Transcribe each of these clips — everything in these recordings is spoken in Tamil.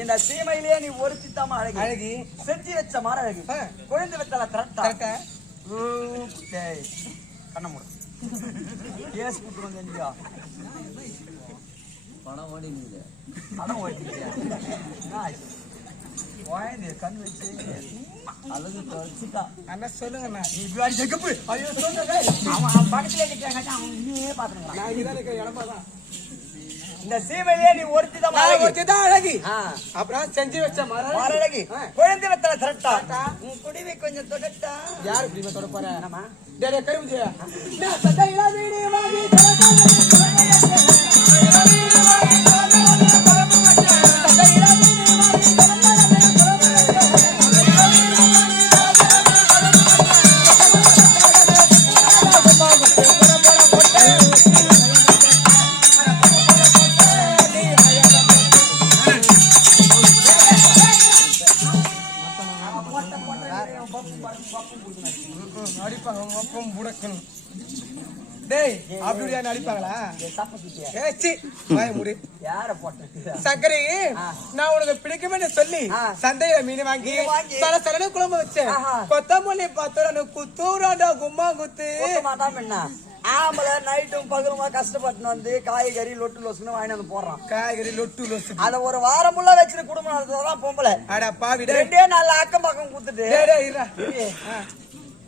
இந்த சீமையிலேயே நீ ஒருத்தி தாம அழகி அழகி செஞ்சு வச்ச மாற அழகி குழந்தை வெத்தல திரட்டா கண்ண மூடு கேஸ் குடுறோம் செஞ்சியா பணம் ஓடிங்க பணம் ஓடிட்டியா வாய்ந்து கண் வச்சு அழகு வச்சுட்டா அண்ணா சொல்லுங்கண்ணா நீ இப்படி ஜெகப்பு ஐயோ சொல்லுங்க அவன் பக்கத்துல நிக்கிறாங்க அவன் இன்னே பாத்துறான் நான் இங்க தான் நிக்கிற இடமா தான் இந்த சீமையிலே நீ ஒருத்தி தான் அழகி அப்புறம் செஞ்சு வச்ச மாற அழகி குழந்தை வெத்தல திரட்டா உன் குடிவை கொஞ்சம் தொடட்டா யாரு குடிவை தொட போற என்னமா டேய் கரும்பு நான் சட்டையில வீடு வாங்கி சக்கரை நான் உனக்கு பிடிக்குமே சொல்லி சந்தையில மீன் வாங்கி சலசலன்னு குழம்பு வச்சேன் கொத்தமல்லி பாத்திர குத்தூராண்டா கும்மா குத்து ஆம்பளை நைட்டும் பகலுமா கஷ்டப்பட்டு வந்து காய்கறி லொட்டு லொசுன்னு வாங்கிட்டு வந்து போடுறான் காய்கறி லொட்டு லொசு அத ஒரு வாரம் ஃபுல்லா வச்சுட்டு குடும்பம் நடத்துறதுதான் பொம்பளை அட பாவி ரெண்டே நாள் அக்கம் பக்கம் குத்துட்டு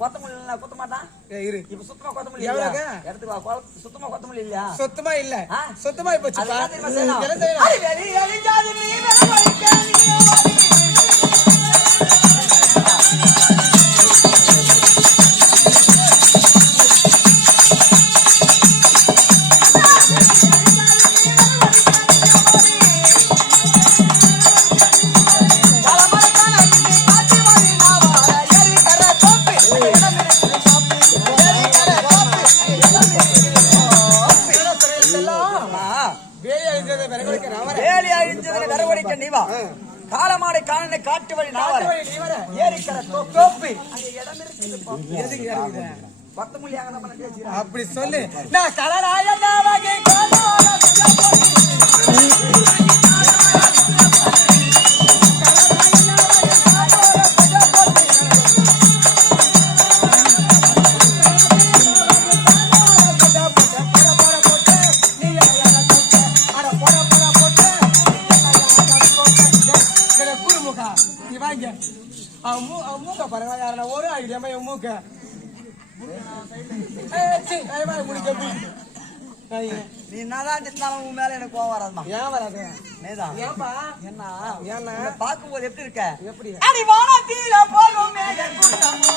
கொத்தமல்லி குத்த மாட்டான் இரு இப்ப சுத்தமா கொத்தமல்லி எவ்வளவு எடுத்துக்கோ சுத்தமா கொத்தமல்லி இல்லையா சுத்தமா இல்ல சுத்தமா போச்சு காலமாடை காணனை காட்டு வழி அப்படி சொல்லு நான் மூக்க பாருங்க யாரா ஒரு ஐடியா மூக்க நீ என்னதான் திட்டினாலும் உன் மேல எனக்கு கோவம் வராதுமா ஏன் வராது நீதான் ஏன்பா என்ன ஏன்னா பாக்கும்போது எப்படி இருக்க எப்படி அடி வானத்தில போகும் மேக கூட்டமோ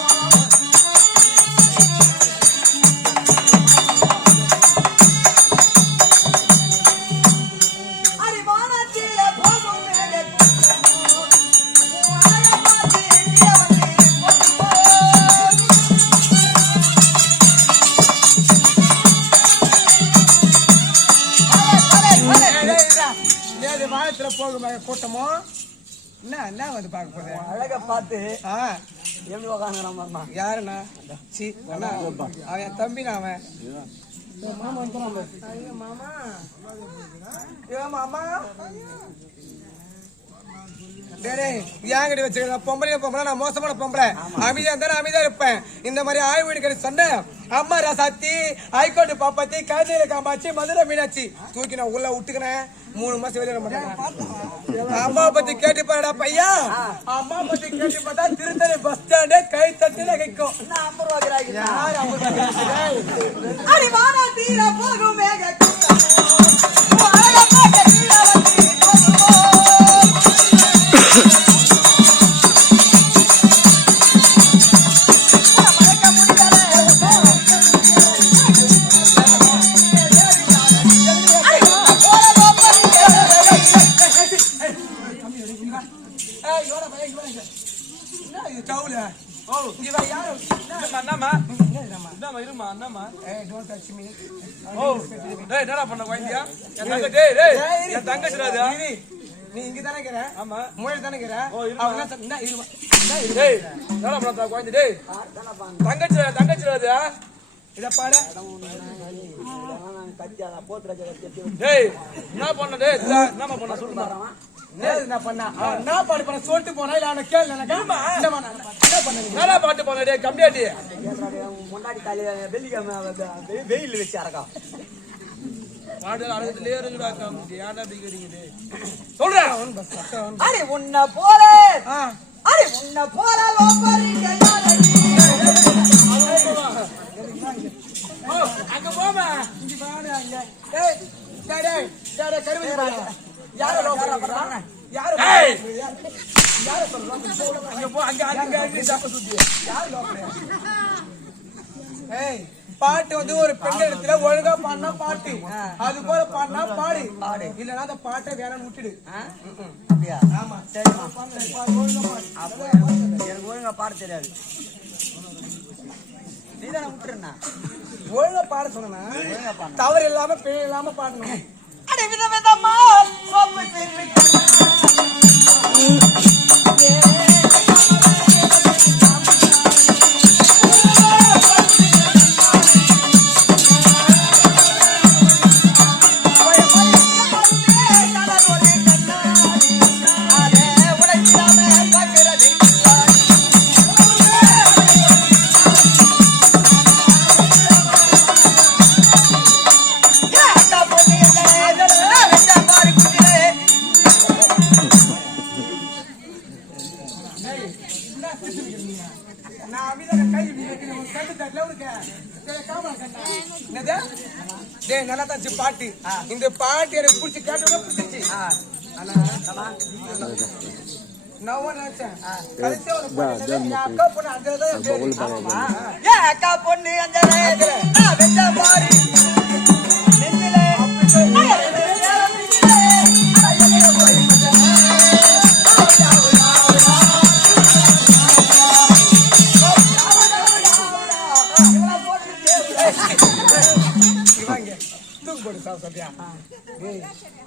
கூட்டமோ என்ன வந்து பார்க்க போகுது அழக பார்த்து எப்படி உக்காந்துறான் யாருண்ணா அவன் என் தம்பினா அவன் மாமா ஏங்கடி வச்சுக்க பொம்பளை பொம்பளை நான் மோசமான பொம்பளை அமைதியா இருந்தா அமைதியா இருப்பேன் இந்த மாதிரி ஆய்வு வீடு சொன்னேன் அம்மா ரசாத்தி ஹைகோர்ட் பாப்பாத்தி கதிர காமாச்சி மதுரை மீனாட்சி தூக்கி நான் உள்ள விட்டுக்கிறேன் 3 மாசம் வெளியே மாட்டேன் அம்மா பத்தி கேட்டு பாருடா பையா அம்மா பத்தி கேட்டு பார்த்தா திருத்தணி பஸ் ஸ்டாண்டே கை தட்டில கைக்கும் 你应该在那个人，我也在那个人。哦，那一个，对，那不能找关系对。单个起来的，你在搬呢？对，那搬了对，那么搬了，说什么？ என்ன பண்ணா என்ன பாட்டு பண்ண சொல்லிட்டு போனா இல்ல அவனை கேள்வி என்ன பாட்டு போனே கம்மியாட்டி முன்னாடி காலையில வெள்ளிக்கிழமை வெயில் வச்சு அரக்கா பாடல் அழகத்திலே இருக்குடா காமிச்சு ஏன்டா பிடிக்கிறீங்க சொல்றேன் அரே உன்ன போல அரே உன்ன போல அங்க போமா இங்க வாடா அங்க டேய் டேய் டேய் கருவி பாரு யார லோகறா யார யார சொல்றாங்க அங்க போ அங்க அங்க அங்க சாப்ப சுத்தி யார லோகறா ஏய் பாட்டு வந்து ஒரு பெண் இடத்துல ஒழுங்கா பாடினா பாட்டு அது போல பாடினா பாடு இல்லனா அந்த பாட்டை வேணாம்னு விட்டுடு அப்படியா ஆமா சரி எனக்கு ஒழுங்கா பாட தெரியாது நீதான விட்டுறேன்னா ஒழுங்கா பாட சொன்னா தவறு இல்லாம பிழை இல்லாம பாடணும் அடே விதவிதமா சோப்பு திரும்பி பாட்டு இந்த பாட்டு எனக்கு பிடிச்சி கேட்டோட பிடிச்சிச்சு அக்கா பொண்ணு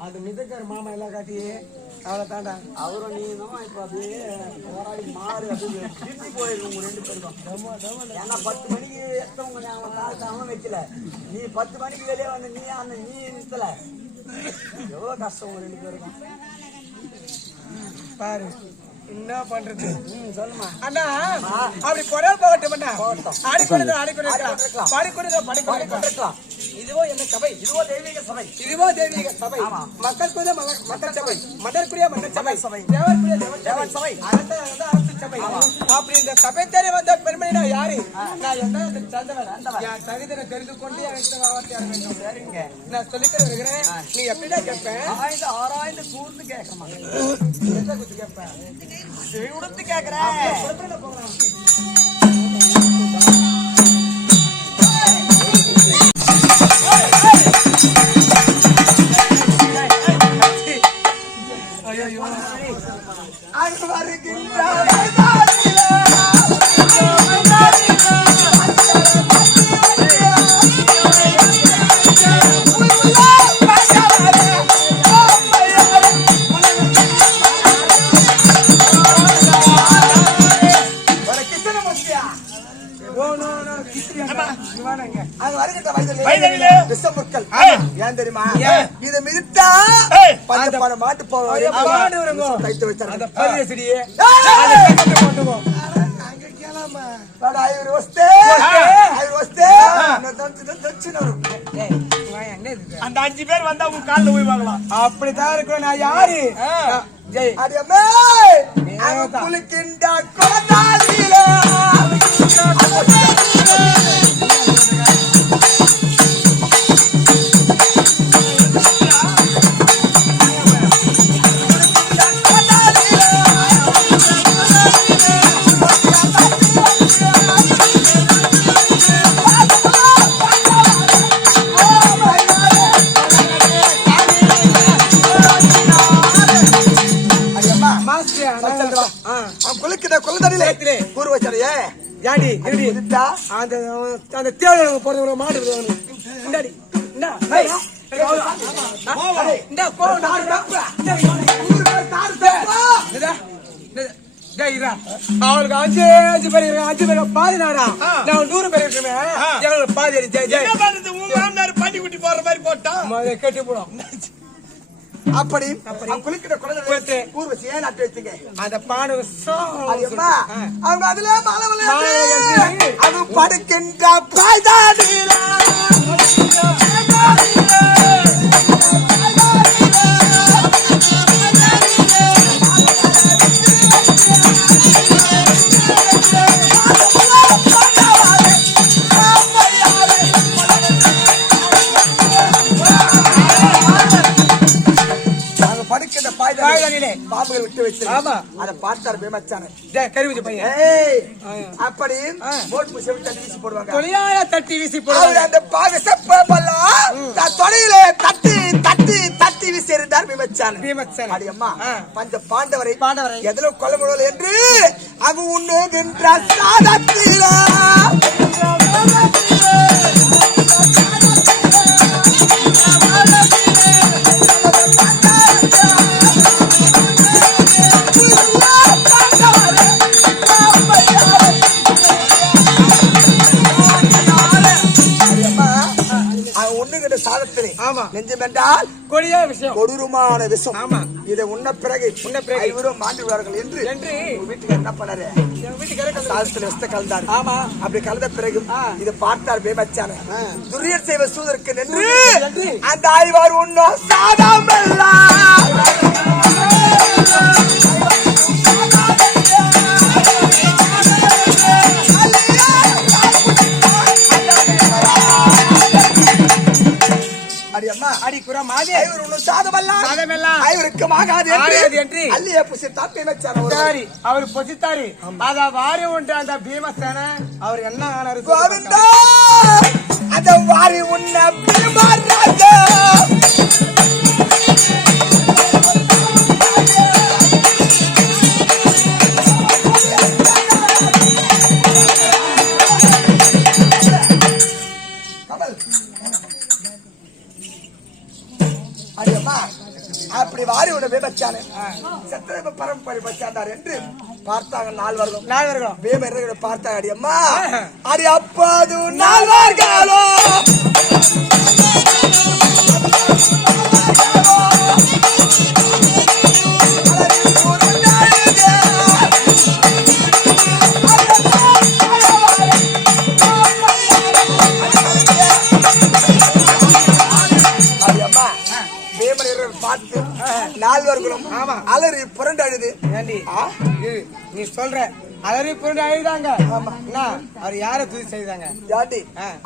அது மிதக்கார் மாமா எல்லாம் காட்டி அவளை தாண்டா அவரும் நீ இப்ப அப்படியே போராடி மாறு அப்படின்னு திருப்பி போயிருக்கு உங்க 2 பேருக்கும் ஏன்னா 10 மணிக்கு எத்தவங்க அவன் வைக்கல நீ 10 மணிக்கு வெளியே வந்து நீ நிறுத்தல எவ்வளவு கஷ்டம் உங்க 2 பேருக்கும் பாரு என்ன பண்றது சொல்லுமா அண்ணா அப்படி குரல் போகட்டும் அடிக்கொடுக்கலாம் இதுவோ என்ன சபை இதுவோ தெய்வீக சபை மக்களுக்குரிய மக்கள் சபை மன்னருக்குரிய மன்னர் சபை தேவருக்குரிய தேவன் சபை அரசு சபை அப்படி இந்த சபை தேடி வந்த பெருமை நான் யாரு நான் என்ன சார்ந்தவன் என் தகுதியை தெரிந்து கொண்டு எனக்கு சரிங்க நான் சொல்லிக்கிட்டு இருக்கிறேன் நீ எப்படிடா கேட்பேன் ஆராய்ந்து கூர்ந்து கேட்கமா எந்த குத்து கேட்பேன் உடுத்து கேக்குறேன் ஏன் தெரியுமா இத மிதித்தா மாட்டு அந்த 5 பேர் வந்தா உங்க காலில் போய் வாங்கலாம் அப்படித்தான் இருக்கிறோம் நான் யாரு ஜெய் குளிக்கின்ற கோதாரியில அந்த தேவை போறவங்க மாடு அவளுக்கு 5 பேர் 5 பேர் பாதி நாடா நான் 100 பேர் இருக்கிறேன் எங்களுக்கு பாதி பண்ணி குட்டி போற மாதிரி போட்டா கட்டி போடும் அப்படி குளிக்கிற குழந்தை ஊர்வசி ஏன் நட்டு வச்சுங்க அந்த பாடு அவங்க அதுல அது படுக்கின்ற பாய்தாடியில பாம்புகள் விட்டு வச்சு அதை பார்த்தார் பேமச்சான அப்படி வீசி போடுவாங்க தட்டி வீசி போடுவாங்க அந்த பாக தொடையில தட்டி தட்டி தட்டி வீசி இருந்தார் பீமச்சான் அம்மா பஞ்ச பாண்டவரை எதில கொல்ல முடியல என்று அங்கு உண்ணுகின்ற சாதத்தில நெஞ்சமென்றால் கொடிய விஷயம் கொடூரமான விஷம் இதை உண்ண பிறகு இவரும் மாண்டு விடுவார்கள் என்று வீட்டுக்கு என்ன பண்ணாரு சாதத்துல விஷத்தை கலந்தாரு அப்படி கலந்த பிறகு இதை பார்த்தார் பேமச்சான துரியர் செய்வ சூதற்கு நின்று அந்த ஆய்வார் உண்ணும் சாதம் அவர் பொசித்தாரு அத வாரி உண்டு அந்த பீமசேன அவர் என்ன ஆனாரு அந்த வாரி உண்ண பீமராஜா அப்படி வாரி உன பேமச்சானே சத்திர பரம்பரை பச்சாண்டார் என்று பார்த்தாங்க நால்வர்களும் பேமரை பார்த்தாங்க அடி அம்மா அடி அப்பாது நால்வர்களோ நால்வர்களும் அலறி புரண்டு அழுது நீ சொல்ற அலறி புரண்டு அழுதாங்க அவர் யார துதி செய்தாங்க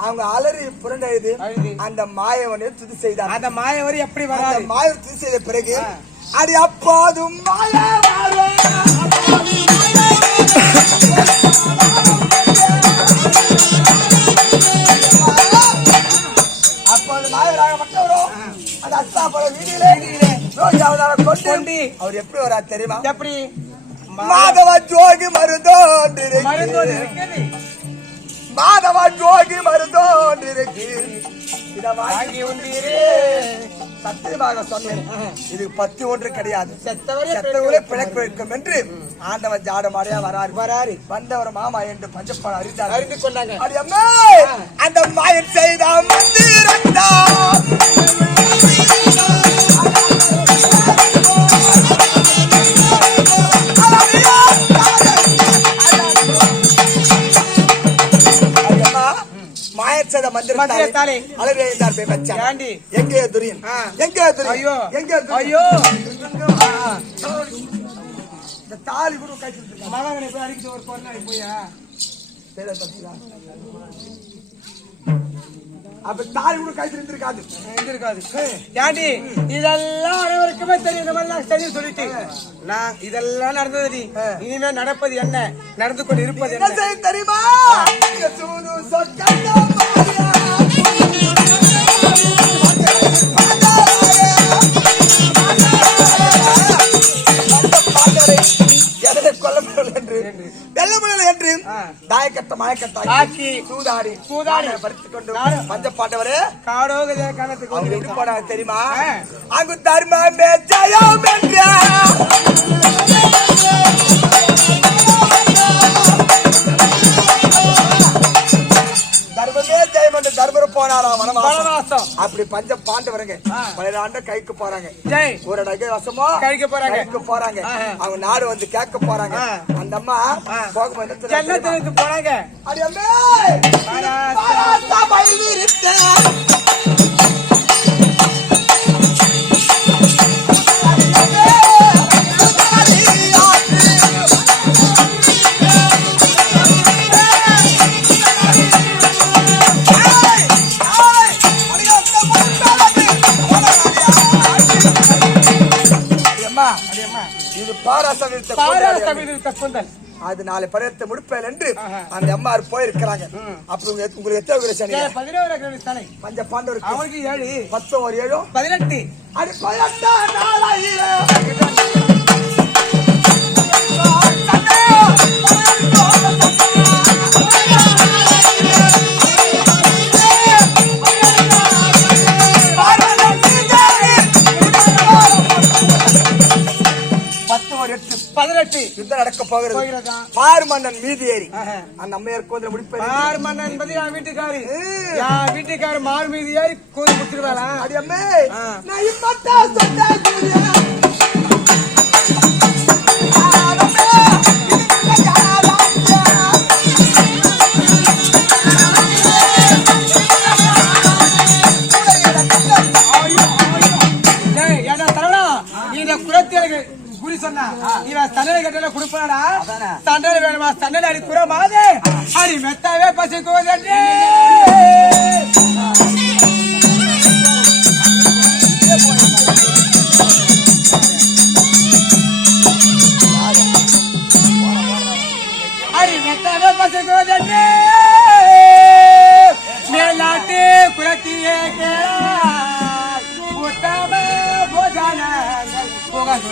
அவங்க அலறி புரண்டு அழுது அந்த மாயவனை துதி செய்தாங்க அந்த மாயவர் எப்படி வராது மாயவர் துதி செய்த பிறகு அடி அப்போதும் அப்போது மாயவராக மற்றவரும் அந்த அத்தா போல வீதியிலே அவர் எப்படி வரா தெரியுமா எப்படி மாதவ ஜோகி மருந்தோன்று மாதவ ஜோகி மருந்தோன்று சத்தியமாக சொன்னேன் இது 10 ஒன்று கிடையாது செத்தவரே பிழைப்பு வைக்கும் என்று ஆண்டவன் ஜாடமாடியா வராரு வந்தவர் மாமா என்று பஞ்சப்பாடு அறிந்து கொண்டாங்க அந்த மாயன் செய்த மந்திரத்தா மந்திரத்தாலே அழகார் பேமச்சான் எங்கே துரியன் ஐயோ இந்த தாலி கூட கட்டிட்டு மகனை போய் அடிக்கிட்டு ஒரு பொண்ணு போயா அப்ப தாலி கூட கட்டிட்டு இருந்திருக்காது ஏண்டி இதெல்லாம் அனைவருக்குமே தெரியும் இந்த மாதிரி தெரியும் சொல்லிட்டு நான் இதெல்லாம் நடந்தது இனிமே நடப்பது என்ன நடந்து கொண்டு இருப்பது என்ன தெரியுமா தாயக்கட்ட மாயக்கட்டாக்கி சூதாடி பறித்துக் கொண்டு பஞ்சப்பாண்டவரே காடோக கணத்துக்கு எப்படி போனாங்க தெரியுமா அங்கு தர்மமே ஜெயம் என்ற தர்மமே ஜெயம் என்று தர்மர் போனாரா வனவாசம் அப்படி பஞ்ச பாண்டவருங்க 12 ஆண்டு கைக்கு போறாங்க. ஜெய் ஒரு இடக்கு வசமோ கைக்கு போறாங்க. அவங்க நாடு வந்து கேட்க போறாங்க. அந்த அம்மா போகும்போது ஜன்னத்துக்கு போறாங்க. அடியம்மே பாராசா பைலிருத்த இது பாராசவிருத்த கூந்தல். அது 4 படத்தை முடிப்பேன் என்று அந்த அம்மார் போயிருக்கிறாங்க. அப்புறம் உங்களுக்கு எத்தனை விரசனை? 11 பஞ்ச பாண்டவர் அவனுக்கு 7 10 ஒரு 7 18. அது 18 நாளாயிரம் யுத்தம் நடக்க போகிறது. பார் மன்னன் மீதி ஏறி அந்த அம்மையார் கோதில முடிப்பேன். பார் மன்னன் என்பது என் வீட்டுக்காரி. என் வீட்டுக்காரி மார் மீதி ஏறி கோதி முடிச்சிருவாளா? அடி அம்மே நான் இப்பட்டா சொன்னா கூடியா இவன் தண்டனை கட்டல குடுப்பாடா. தண்டனை வேணுமா? தண்டனை அடி குறமாதே அடி மெத்தாவே பசிக்குவது. அடி மெத்தாவே பசிக்குவது மேலாட்டு குலத்தியே உத்தம போஜனங்கள் புகழ்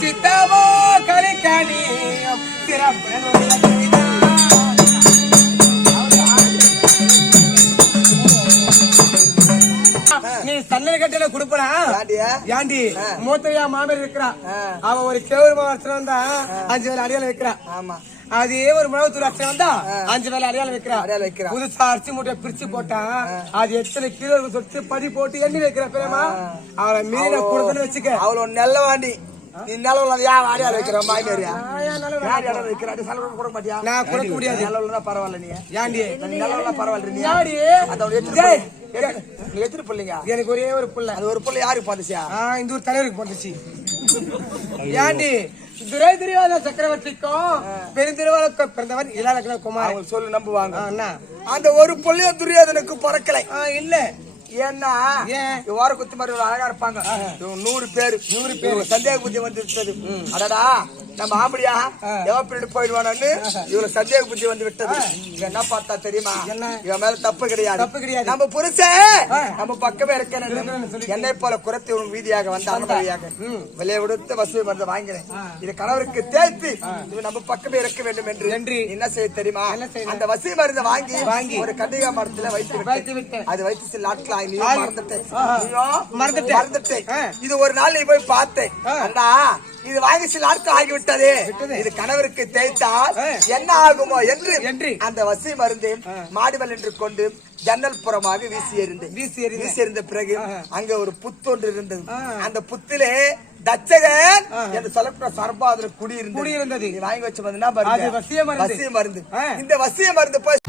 சித்தமோ கலிக்கணியும் நீ தண்டனை கட்டல குடுப்பனா? ஏண்டி மூத்தையா மாமர் இருக்கிறான். அவன் ஒரு கேவரு மாவட்டம் தான் 5 வேலை அடியால வைக்கிறான். ஆமா அதே ஒரு மிளகுத்தூள் அரிசி வந்தா 5 வேலை அடையாளம் வைக்கிறான். புதுசா அரிசி மூட்டை பிரிச்சு போட்டான். அது எத்தனை கிலோ சொல்லிட்டு 10 போட்டு எண்ணி வைக்கிற பேரமா அவளை மீன கொடுத்துன்னு வச்சுக்க. அவள நல்ல வாண்டி நீ நிலவுல அடையாளம் வைக்கிற மாயிரியா கொடுக்க மாட்டியா? நான் கொடுக்க முடியாது. நிலவுல பரவாயில்ல. நீ ஏண்டி நிலவுல பரவாயில்ல? நீ யாடி எத்தனை பிள்ளைங்க? எனக்கு ஒரே ஒரு பிள்ளை. அது ஒரு பிள்ளை யாருக்கு பார்த்துச்சா? இந்த ஊர் தலைவருக்கு பார்த்துச்சு. ஏண்டி துரை திருவாத சக்கரவர்த்திக்கும் பெருந்திருவாளுக்கும் பிறந்தவன் இளநகர குமார். சொல்லு நம்புவாங்க. அந்த ஒரு பிள்ளைய துரியோதனுக்கு பிறக்கலை. இல்ல ஏன்னா வார குத்து மாதிரி அழகா இருப்பாங்க. 100 பேர் சந்தேக புத்தி வந்து விட்டது. அடடா நம்ம ஆம்படியா எவப்பிட்டு போயிடுவானு இவளை சந்தேக புத்தி வந்து விட்டது. இவன் என்ன பார்த்தா தெரியுமா? இவன் மேல தப்பு கிடையாது. நம்ம புருஷன் நம்ம பக்கமே இருக்க என்னை போல குறைத்து உன் வீதியாக வந்த அனுமதியாக விலையை விடுத்து வசூல் மருந்து வாங்கினேன். இது கணவருக்கு தேய்த்து இது நம்ம பக்கமே இருக்க வேண்டும் என்று என்ன செய்ய தெரியுமா? அந்த வசூல் மருந்து வாங்கி ஒரு கண்டிகா மரத்துல வைத்து விட்டு அது வைத்து சில நாட்கள் மறந்துட்டேன். இது ஒரு நாள் நீ போய் பார்த்தேன். இது வாங்கி சில நாட்கள் ஆகிவிட்டது. இது கணவருக்கு தேய்த்தால் என்ன ஆகுமோ என்று அந்த வசி மருந்து மாடிவல் என்று கொண்டு ஜன்னல் புறமாக வீசி எறிந்த பிறகு அங்க ஒரு புத்தொன்று இருந்தது. அந்த புத்திலே தச்சகன் என்று சொல்லக்கூடிய சர்பாதர் குடியிருந்தது. வாங்கி வச்சு வசீய மருந்து. இந்த வசீய மருந்து போய்